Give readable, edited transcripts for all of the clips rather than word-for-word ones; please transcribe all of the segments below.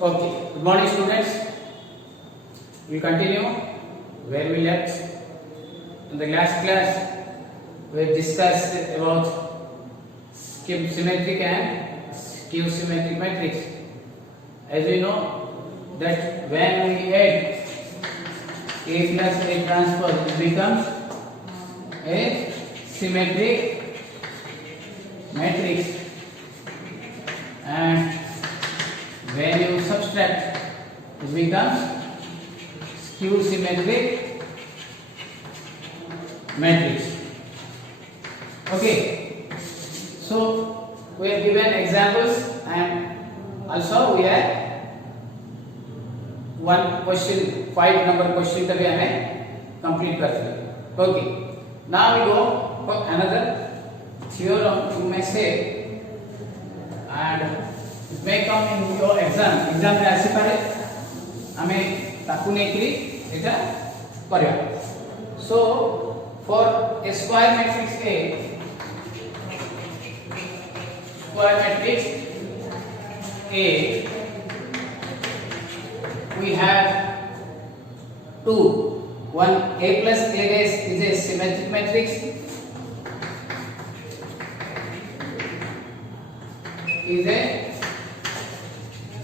Okay, good morning students. We continue where we left. In the last class, we discussed about symmetric and skew symmetric matrix. As we know that when we add A plus A transpose, it becomes a symmetric matrix, and when you subtract, it becomes skew symmetric matrix. Okay, so we have given examples and also we have one question, 5 number question तक हमें complete कर दिया. Okay, now we go for another theorem you may say, and it may come in your exam में आसी पारे, हमें ताकू नेकरी एटा करिया. So for a square matrix A, square matrix A, we have two. One, A plus A dash is a symmetric matrix, is a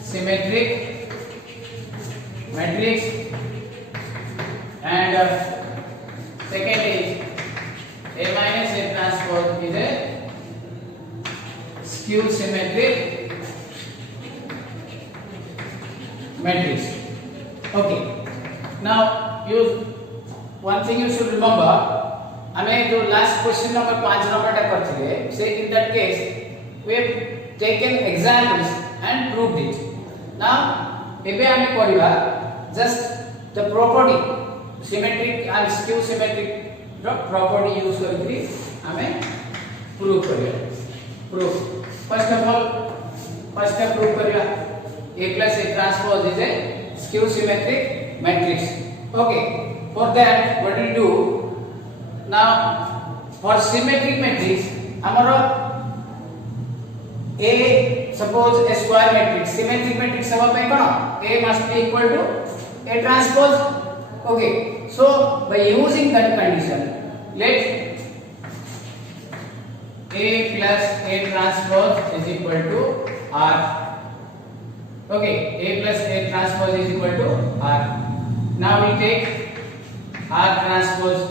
symmetric matrix, and second is A minus A transpose is a skew symmetric matrix. Okay, now one thing you should remember, हमें जो last question number 5 number टा करथिले, say in that case we have taken examples and proved it. Now एबे हमें करिवा just the property symmetric and skew symmetric property use करके हमें prove करिया. Proof, first of all, first step prove करिया A plus A transpose is a skew symmetric matrix. Okay, for that what we do now, for symmetric matrix हमारा A, suppose a square matrix, symmetric matrix सब पे कौन A must be equal to A transpose. Okay, so by using that condition, let A plus A transpose is equal to R. Okay, A plus A transpose is equal to R. Now we take R transpose.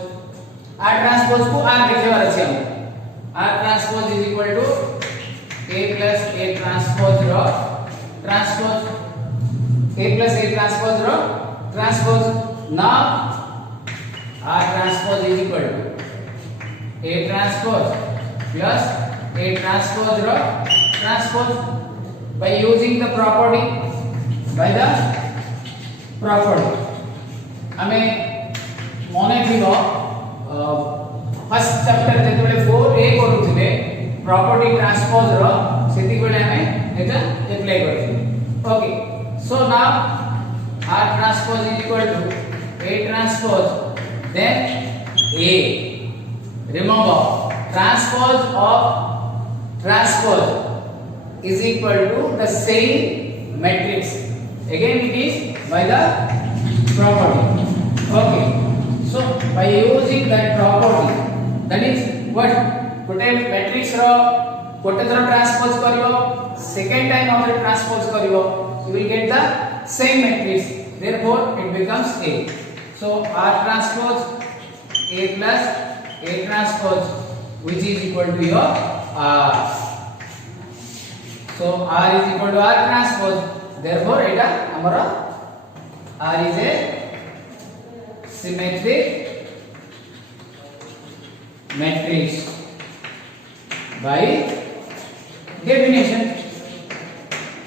R transpose को R लिखेवार अछि हम. R transpose is equal to A plus A transpose row transpose. A plus A transpose row transpose. Now R transpose is equal to A transpose plus A transpose row transpose. By using the property, हमें मने थिबो first chapter जेतबेले 4a करूथिले property transpose row सेति बेले हमें एटा apply करथिले. Okay, so now R transpose is equal to A transpose, then A. Remember, transpose of transpose is equal to the same matrix. Again it is by the property. Okay, so by using that property, that is what गोटे matrix रो गोटे thorough transpose करिवो, second time हमरे transpose करिवो, you will get the same matrix, therefore it becomes A. So R transpose A plus A transpose, which is equal to your R. So R is equal to R transpose, therefore eta hamara R is a symmetric matrix by definition.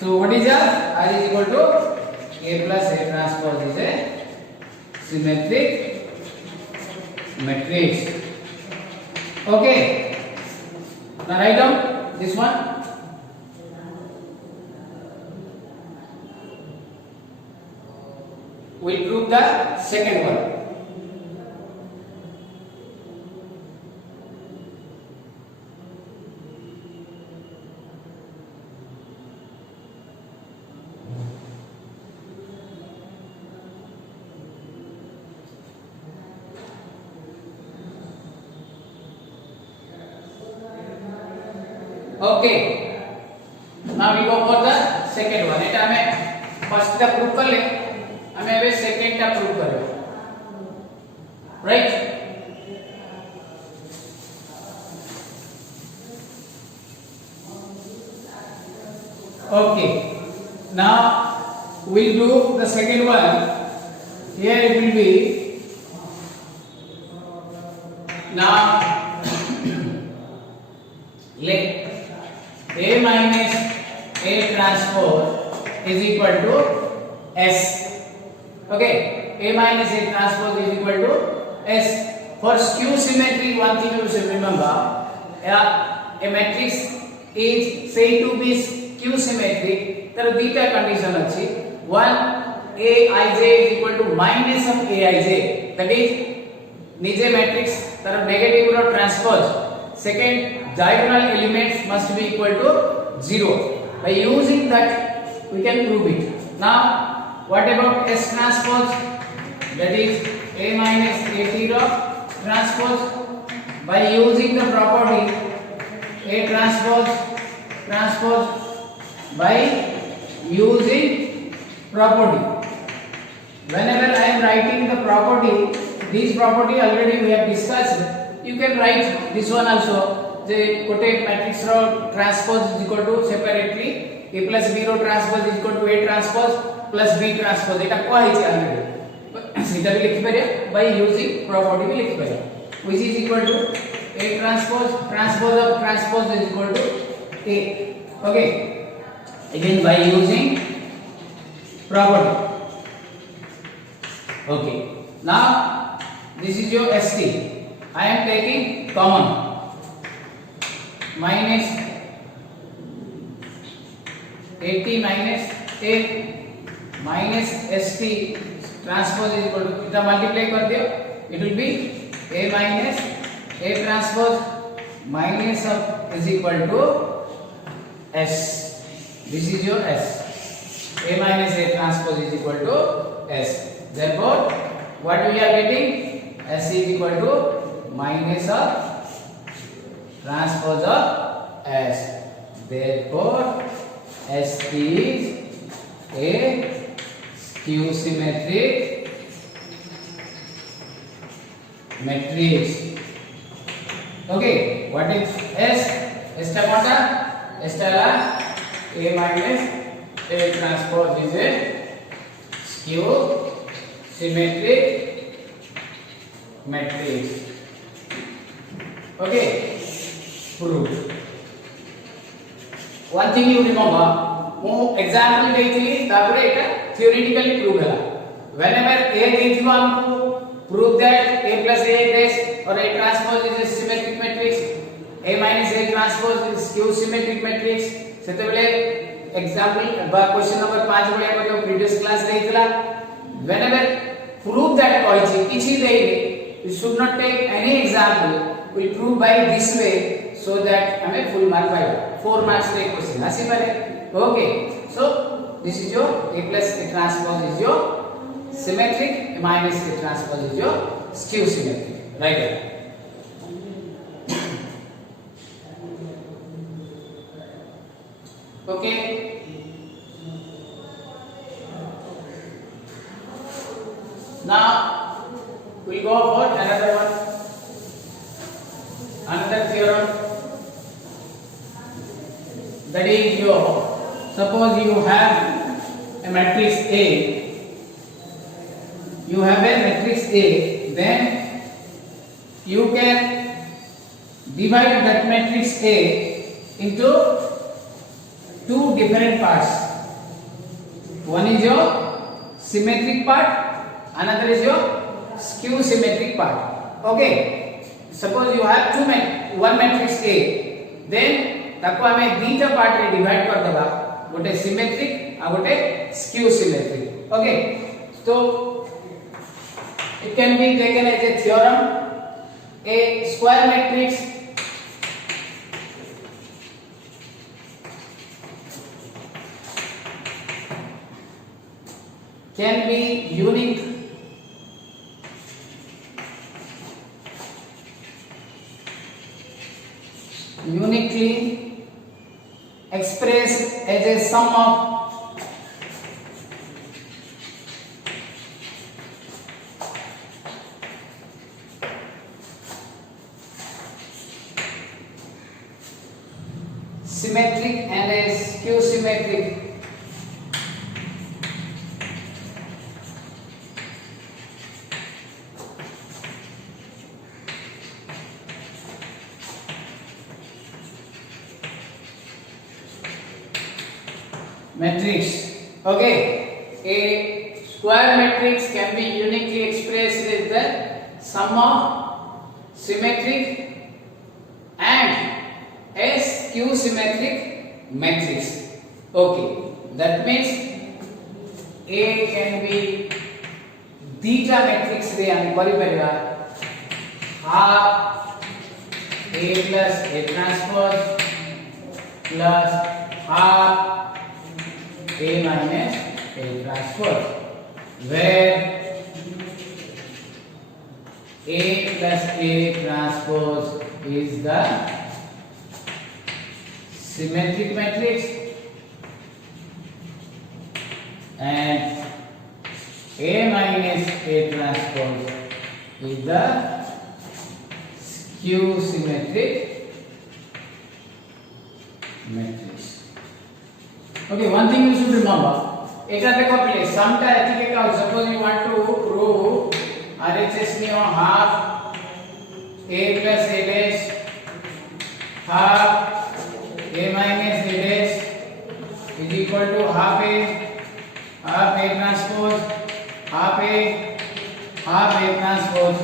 So what is R? R is equal to A plus A transpose is a symmetric matrix. Okay, now write down this one. We prove the second one. Okay, now we go for the second one. এটা আমি first টা prove করলে আমি এবে second টা prove করব, right? Okay, now we'll do the second one. Here it will be now let A minus A transpose is equal to S. Okay, A minus A transpose is equal to S. For skew symmetry, one thing you should remember, a matrix is said to be skew symmetric. There are two conditions achi. One, Aij is equal to minus of Aij. That is, nije matrix there are negative or transpose. Second, diagonal elements must be equal to 0. By using that, we can prove it. Now, what about S transpose? That is A minus A zero transpose. By using the property A transpose by using property. Whenever I am writing the property, this property already we have discussed. You can write this one also. The कोटे matrix row transpose is equal to separately A plus B row transpose is equal to A transpose plus B transpose. এটা কোয়া হইছে already. সেটা भी लिखि पारे by using property भी लिखि पारे, which is equal to A transpose of transpose is equal to A. Okay, again by using property. Okay, now this is your ST. I am taking common minus AT minus A minus ST transpose is equal to, इतना multiply कर दियो, it will be A minus A transpose minus of is equal to S. This is your S. A minus A transpose is equal to S. Therefore, what we are getting? S is equal to minus of transpose of S. Therefore, S is a skew symmetric matrix. Okay, what is S? S টা কোনটা? S টা হলো A minus A transpose is a skew symmetric matrix. Okay, proof. One thing you remember, ମୁଁ example ଦେଇଥିଲି ତାପରେ এটা theoretically prove ହେଲା. Whenever A ଦେଇଥିବ ଆମକୁ prove that A plus A dash or A transpose is a symmetric matrix, A minus A transpose is skew symmetric matrix, ସେତେବେଳେ example बा question number 5 भलिया करियो प्रीवियस क्लास ଦେଇଥିଲା. Whenever prove that କହିଛି କିଛି ଦେଇନି, you should not take any example, we prove by this way so that हमें full mark पाइबा. 4 marks के क्वेश्चन आसी पारे. Okay, so this is your A plus A transpose is your symmetric, A minus A transpose is your skew symmetric, right there. Okay, now we'll go for another one, another theorem. That is your, suppose you have a matrix A, you have a matrix A, then you can divide that matrix A into two different parts. One is your symmetric part, another is your skew symmetric part. Okay, suppose you have one matrix A, then ताको हमें दीटा part रे divide कर देबा, गोटे symmetric आ गोटे skew symmetric. Okay, so it can be taken as a theorem. A square matrix can be uniquely sum of symmetric and a skew symmetric matrix. Okay, a square matrix can be uniquely expressed as the sum of symmetric and a skew symmetric matrix. Okay, that means A can be theta matrix रे हम करि परिबा half A plus A transpose plus half A minus A transpose, where A plus A transpose is the symmetric matrix and A minus A transpose is the skew symmetric matrix. Okay, one thing you should remember, eta dekho please sum ta एथि का suppose you want to prove RHS में half A plus A dash half A minus A dash is equal to half A transpose half A transpose.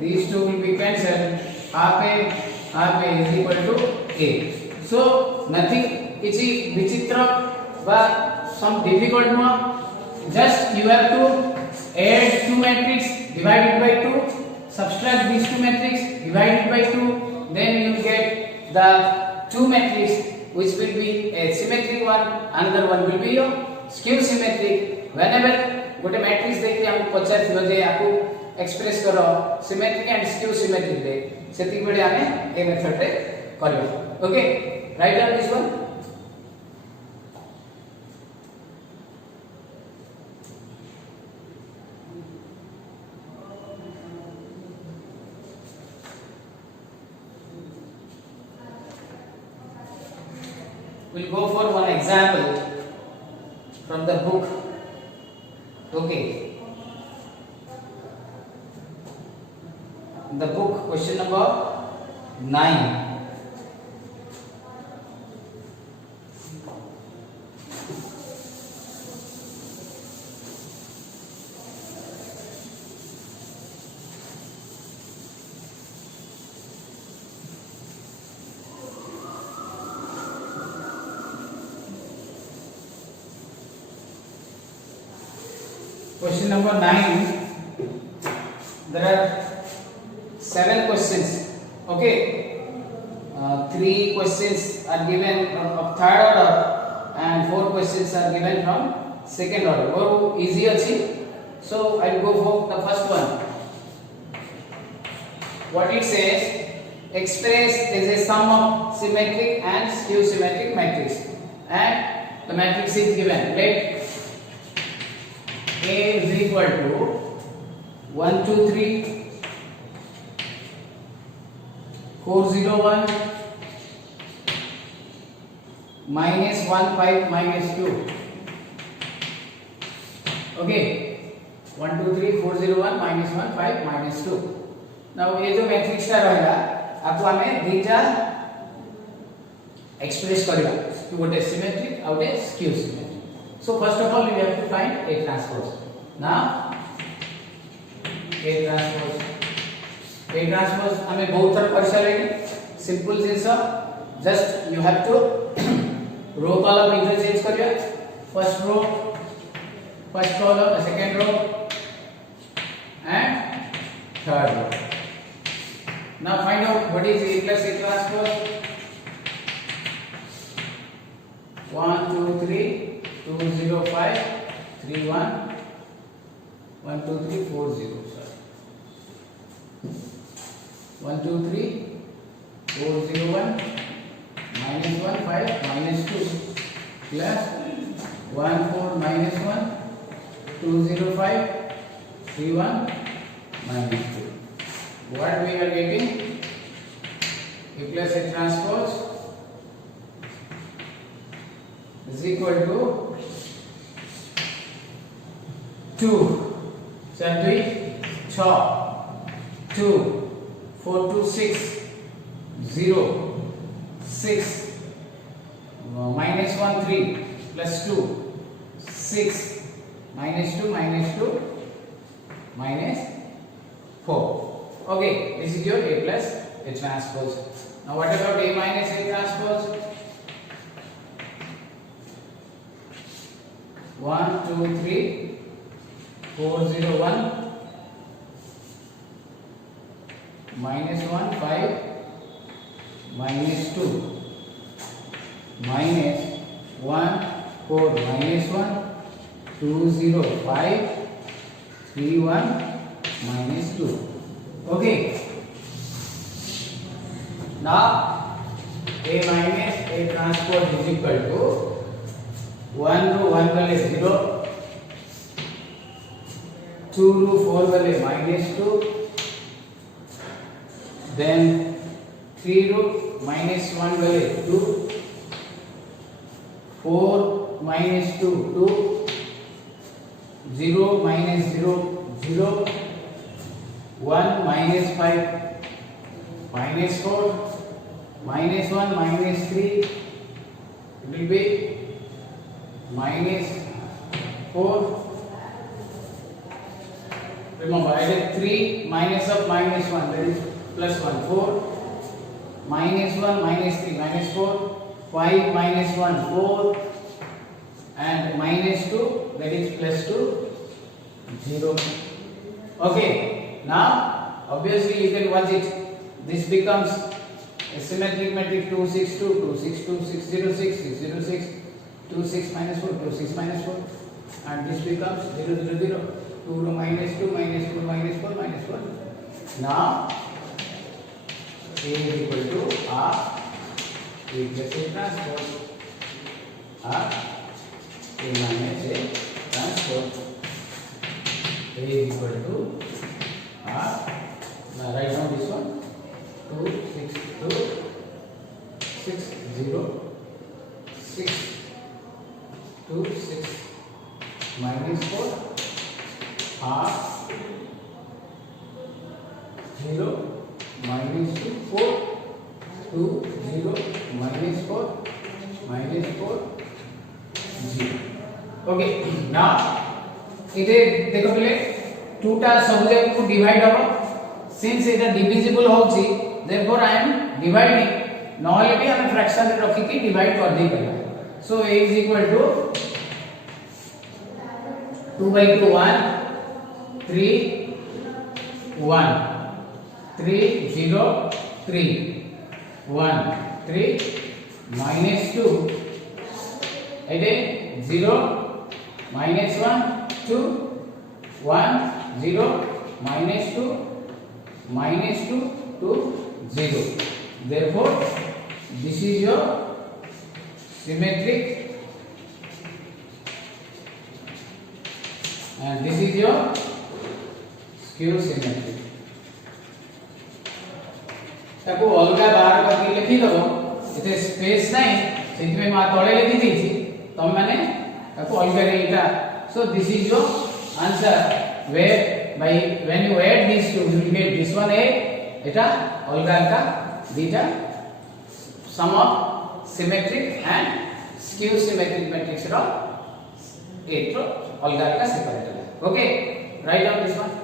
These two will be cancelled. Half A is equal to A. So nothing is vichitra but some difficult no. Just you have to add two matrix, divide it by 2, subtract these two matrix, divide it by 2, then you will get the two matrix which will be a symmetric one, another one will be your skew symmetric. Whenever गोटे matrix देखि हम पचार थियो जे आकु express करो symmetric and skew symmetric रे सेति बेले हमें a method रे करबो. Okay, write down this one. We'll go for one example from the book. Okay, the book, question number 9. Question number 9. There are 7 questions. Okay, 3 questions are given of third order and 4 questions are given from second order. Very easy achi. So I will go for the first one. What it says: express is a sum of symmetric and skew symmetric matrix, and the matrix is given. Let A is equal to 1 2 3 4 0 1 minus 1 5 minus 2. Okay, 1 2 3 4 0 1 minus 1 5 minus 2. Now ये जो matrix टा रहेगा आपको हमें दीटा express करिबा कि गोटे symmetric और गोटे skew symmetric. So first of all you have to find A transpose. Now A transpose हमें बहुत तरह कर चलेंगे. सिंपल चीज है, just you have to row column interchange करियो. First row, first column, second row and third row. Now find out what is A plus A transpose. 1 2 3 2 0 5 3 1 1 2 3 4 0. Sorry, 1 2 3 4 0 1 minus 1 5 minus 2. plus 1 4 minus 1 2 0 5 3 1 minus 2. What we are getting? A plus A transpose is equal to 2 shall be 2 4 2 6 0 6 minus 1 3 plus 2 6 minus 2 minus 4. Okay, this is your A plus A transpose. Now what about A minus A transpose? 1 2 3 4 0 1 minus 1 5 minus 2 minus 1 4 minus 1 2 0 5 3 1 minus 2. Okay. Now A minus A transpose is equal to 1 ru 1 bale 0 2 ru 4 bale minus 2 then 3 ru minus 1 bale 2 4 minus 2 2 0 minus 0 0 1 minus 5 minus 4 minus 1 minus 3 it will be minus 4. Remember I did 3 minus of minus 1 that is plus 1 4 minus 1 minus 3 minus 4 5 minus 1 4 and minus 2 that is plus 2 0. Okay, now obviously you can watch it. This becomes a symmetric matrix 2 6 2 2 6 2 6 0 6 6 0 6 2 6 minus 4 2 6 minus 4 and this becomes 0 0 0 2 minus 2 minus 4 minus 4 minus 1. Now A is equal to R A plus A transpose R A minus A transpose. A is equal to R. Now write down this one 2 6 2 6 0 6 2 6 minus 4 R 0 minus 2 4 2 0 minus 4 minus 4 0. Okay, now इधे देखो पहले 2 टा सब जगह को divide हो since इधर divisible होची therefore I am dividing नॉले भी हमें फ्रैक्शन रे रखी की डिवाइड कर दी गया. So A is equal to 2 by 2 1 3 1 3 0 3 1 3 minus 2 again 0 minus 1 2 1 0 minus 2 minus 2 2 0. Therefore this is your symmetric and this is your skew symmetric. ताको अलगा बाहर करके लिखि दबो एते स्पेस नाही सेति में मा तळे लिखि देछि तम माने ताको अलगा रेटा. So this is your answer where by when you add these two you will get this one A eta अलगा का dita sum of symmetric and skew symmetric matrix ro A to अलगा का separate. Okay, write down this one.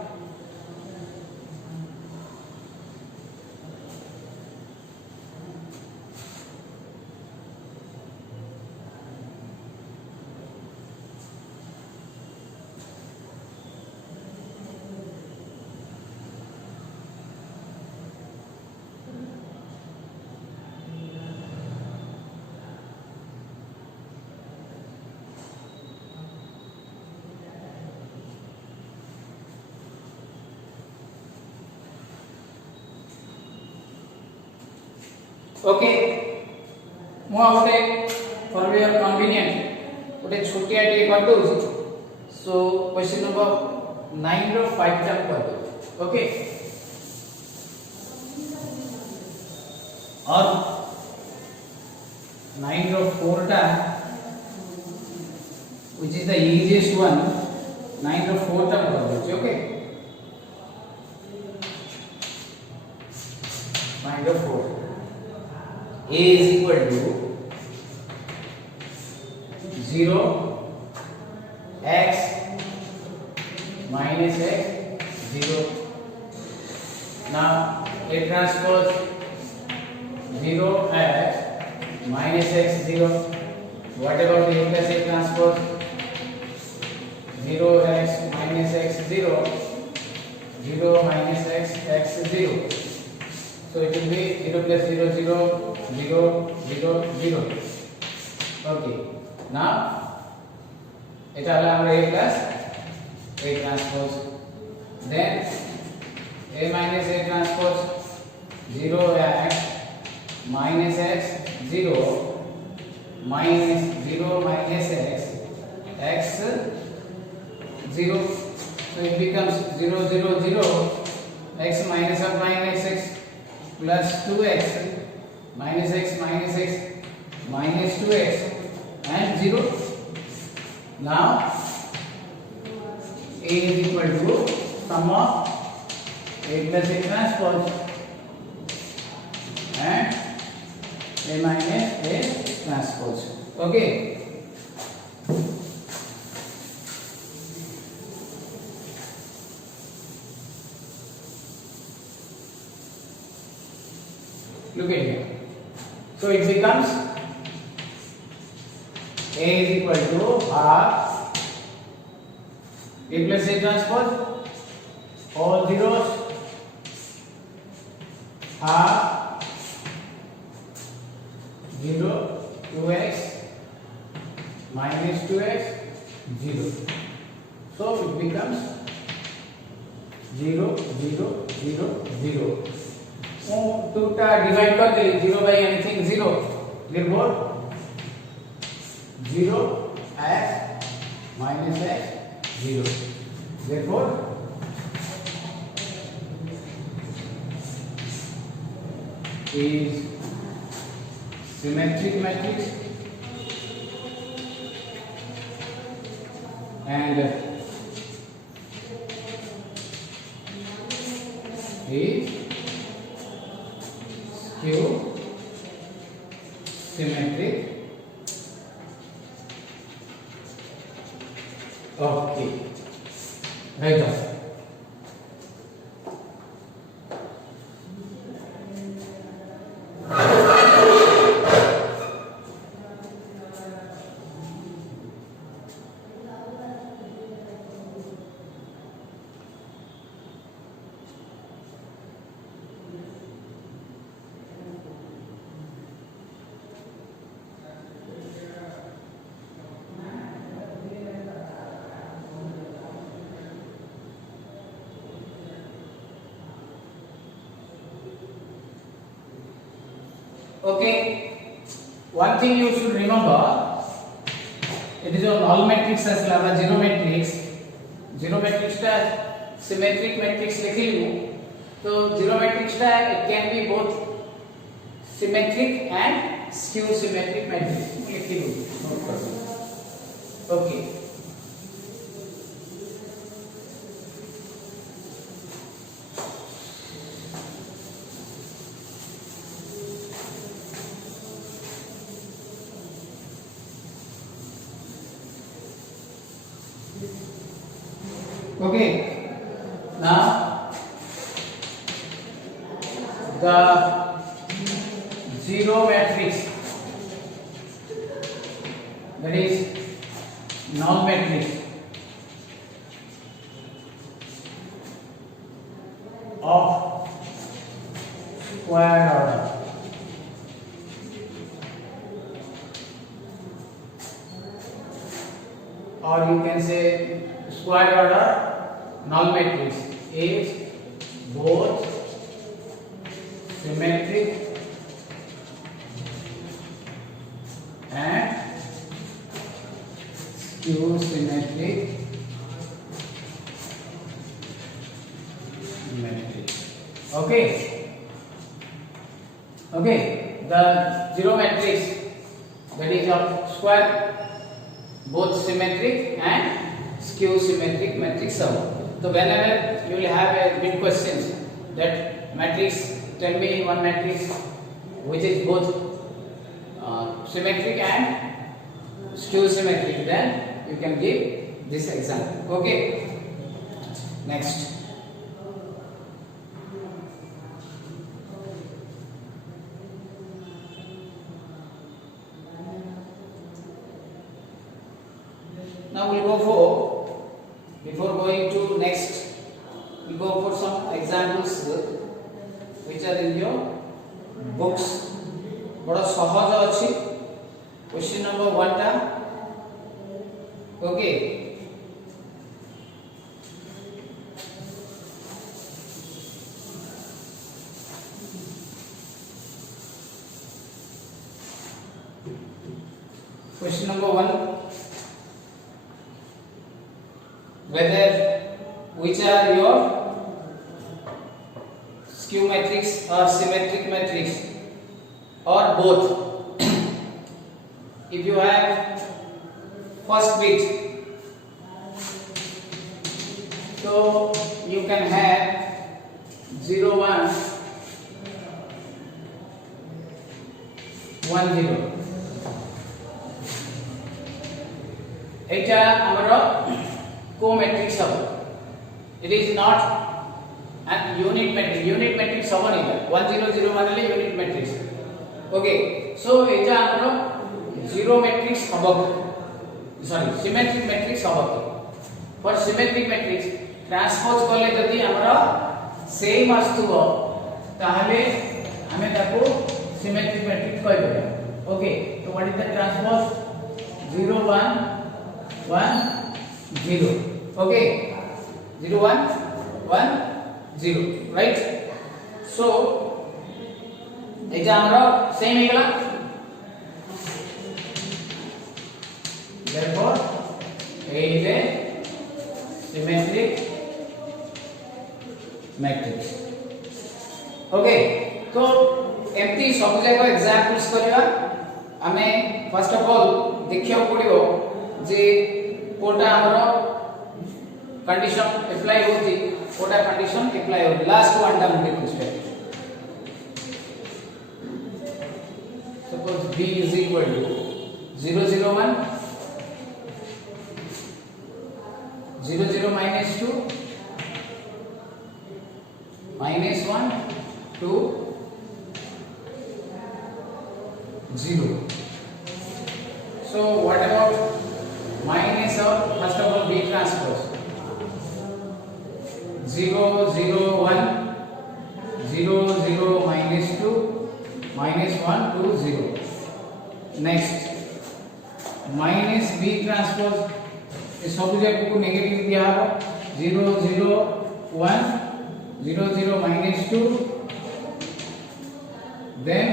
Okay, more about it for your convenience. गोटे छोटिया टे कर दो so question number 9 रो 5 टा कर दो ओके और 9 रो 4 टा which is the easiest one 9 रो 4 टा कर दो okay 9 row 4 a is equal to 0 x minus x 0 now a transpose 0 x minus x 0 what about the a plus a transpose 0 x minus x 0 0 minus x x 0 so it will be 0 plus 0 0 0 0 0 okay now এটা হলো আমরা a plus a transpose then a minus a transpose 0 x minus x 0 minus 0 minus x x 0 so it becomes 0 0 0 x minus of minus x plus 2x minus x minus x minus 2x and 0 now a is equal to sum of a plus a transpose and a minus a transpose okay look at here so it becomes a is equal to half a plus a transpose all zeros half 0 2x minus 2x 0 so it becomes 0 0 0 0 so 2 टा divide कर दे 0 by anything 0 therefore 0 x minus x 0 therefore is symmetric matrix and is skew symmetric okay right on okay one thing you should remember it is a null matrix as lava zero matrix टा symmetric matrix लिखिलु तो zero matrix टा it can be both symmetric and skew symmetric matrix लिखिलु note कर okay okay now the zero matrix that is null matrix of square order or you can say square order null matrix is both symmetric and skew symmetric matrix. Okay, the zero matrix, that is of square, both symmetric and skew symmetric matrix. So whenever you will have a big questions that matrix, tell me one matrix which is both symmetric and skew symmetric, then you can give this example. Okay, next. Now we'll go for, before going to next, we'll go for some examples which are in your books. बड़ा सहज अच्छी. Question number 1 टा. Okay. Question number 1. Whether which are your skew matrix or symmetric matrix or both. If you have first bit, so you can have 0 1 1 0. एटा हमरो co-matrix hub. It is not an unit matrix. Unit matrix hub नहीं. 1 0 0 मानले unit matrix. Okay, so एटा हमरो zero matrix hub. Sorry, symmetric matrix hub. For symmetric matrix transpose करले जदी हमरो same आस्तुबो ताहले हमें ताको symmetric matrix कहबो. Okay, so what is the transpose? 0 1 1 0. Okay, 0 1 1 0, right? So एटा हमरो सेम हे गला. Therefore A is a symmetric matrix. Okay, तो एमती सब जाक एग्जांपल्स करबा. हमें फर्स्ट ऑफ ऑल देखियो पड़ियो जे कोटा हमरो कंडीशन अप्लाई होती, कोटा कंडीशन अप्लाई होती. लास्ट वन टर्म देखो. Suppose B is equal to 0 0 1 0 0 minus 2 minus 1 2 0. So what about minus of first of all B transpose? 0 0 1 0 0 minus 2 minus 1 2 0. Next minus B transpose, इस सब जगह को नेगेटिव दिया हो. 0 0 1 0 0 minus 2 then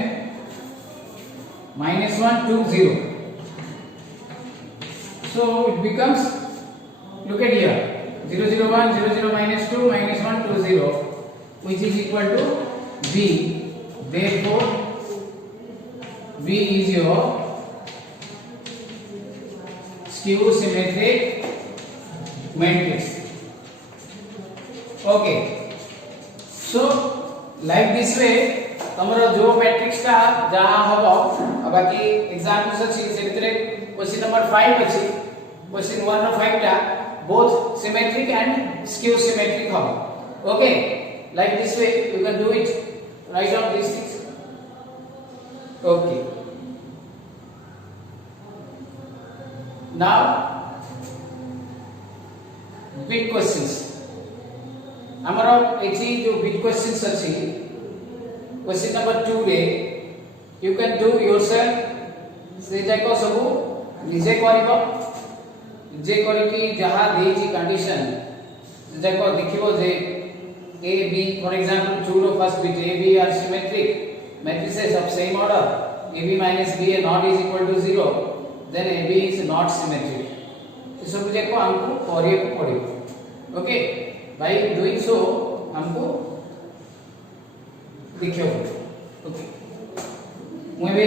minus 1 2 0. So it becomes, look at here, 0 0 1 0 0 minus 2 minus 1 2 0, which is equal to B. Therefore B is your skew symmetric matrix. Okay, so like this way तमरो जो matrix का जहां हबो. बाकी एग्जांपल्स अछि से भितरे क्वेश्चन नंबर 5 अछि. Question 1 और 5 टा both symmetric and skew symmetric हबो. Okay, like this way you can do it. Write down these things. Okay, now big questions. हमरो एची जो big questions अछि, क्वेश्चन नंबर 2 रे you can do yourself. से जाको सब निजे करिवो. जे करी कि जहां देची कंडीशन जाको देखिवो जे A B, for example, true first bit A B are symmetric matrices of same order. A B minus B A not is equal to 0. Then A B is not symmetric. ये सब देखो हमको करे पड़ो। Okay by doing so हमको देखियो। Okay मुझे भी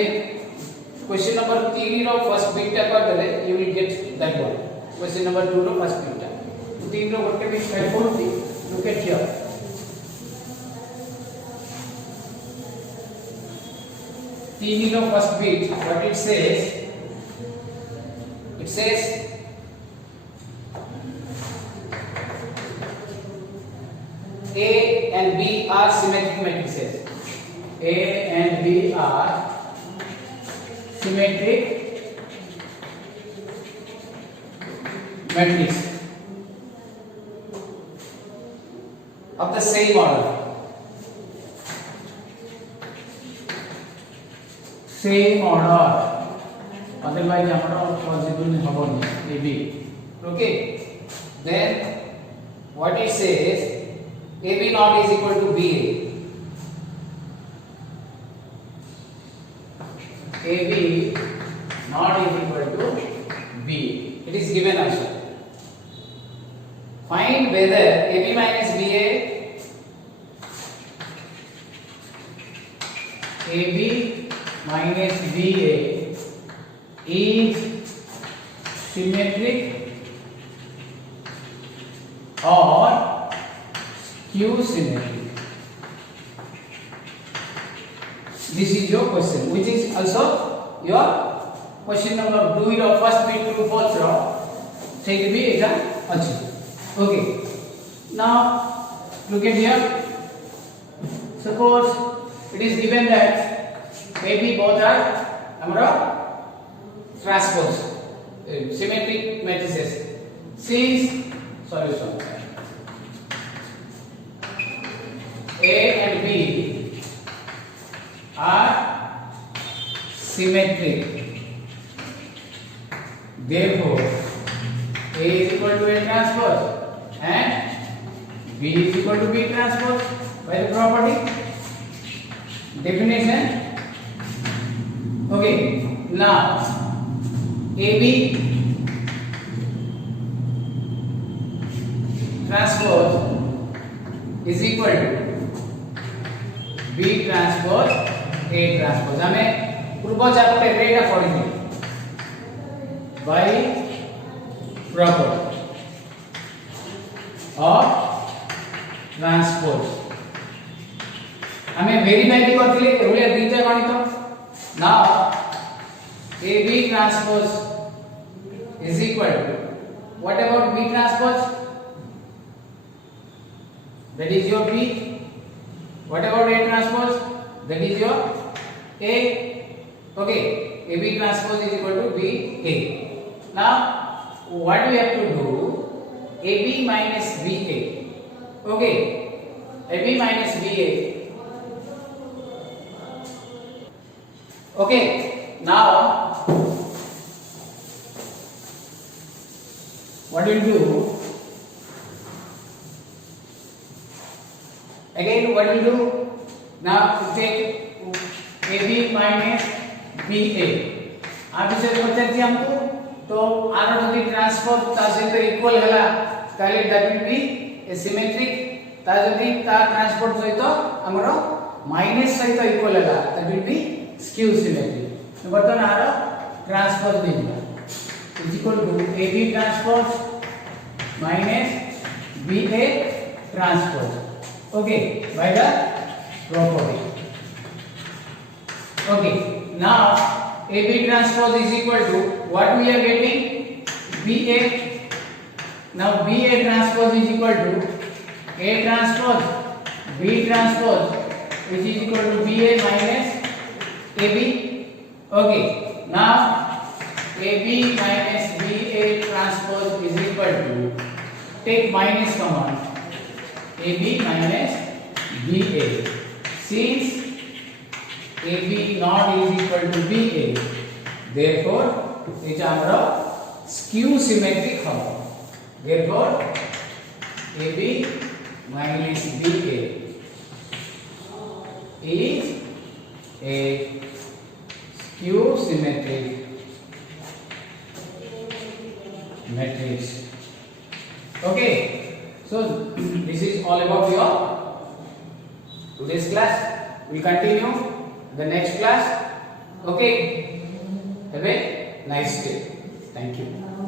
question number 3 row first bit कर देले you will get that one. Question number 2 row first bit तो 3 रो गोटे बिट फाइल पड़ुती। Look at here 3 row first bit what it says A and B are symmetric matrices. A and B are symmetric matrices of the same order. Same order. Otherwise, our possible haboni AB. Okay. Then what it says? AB naught is equal to BA. AB naught is equal to B. It is given also. Find whether AB minus BA is symmetric or skew symmetric. This is your question, which is also your question number 2 row first bit true false row से भी एटा अछि. Okay, now look at here. Suppose it is given that maybe both are amara transpose symmetric matrices. Since solution A and B are symmetric, therefore A is equal to A transpose and B is equal to B transpose by the property definition. Okay, now AB transpose is equal to B transpose A transpose. हमें पूर्व chapter रेटा पढ़ी by property of transpose. हमें verify भी करथिले एवले दुईटा गणित. Now AB transpose is equal to what about B transpose? That is your B. What about A transpose? That is your A. Okay, AB transpose is equal to BA. Now what we have to do? AB minus BA. Okay, AB minus BA. Okay, now what we'll do? Again, what we'll do? Now take AB minus BA. आप इसे पढ़ते हमको तो are जदि transfer ता सहित equal हला ताले that will B A symmetric. ता जदि ता ट्रांसफर सहित हमरो माइनस सहित इक्वल हला that will be skew symmetric. तो बर्तन आर ट्रांसफर देला is equal to AB transfer minus BA transfer. Okay, by the property. Okay, now AB transpose is equal to what we are getting? BA. Now BA transpose is equal to A transpose B transpose, which is equal to BA minus AB. Okay, now AB minus BA transpose is equal to, take minus common, AB minus BA. Since AB not is equal to BA, therefore it is skew symmetric hobo. Therefore AB minus BA is a skew symmetric matrix. Okay, so this is all about your today's class. We'll continue the next class. Okay, have a nice day. Thank you.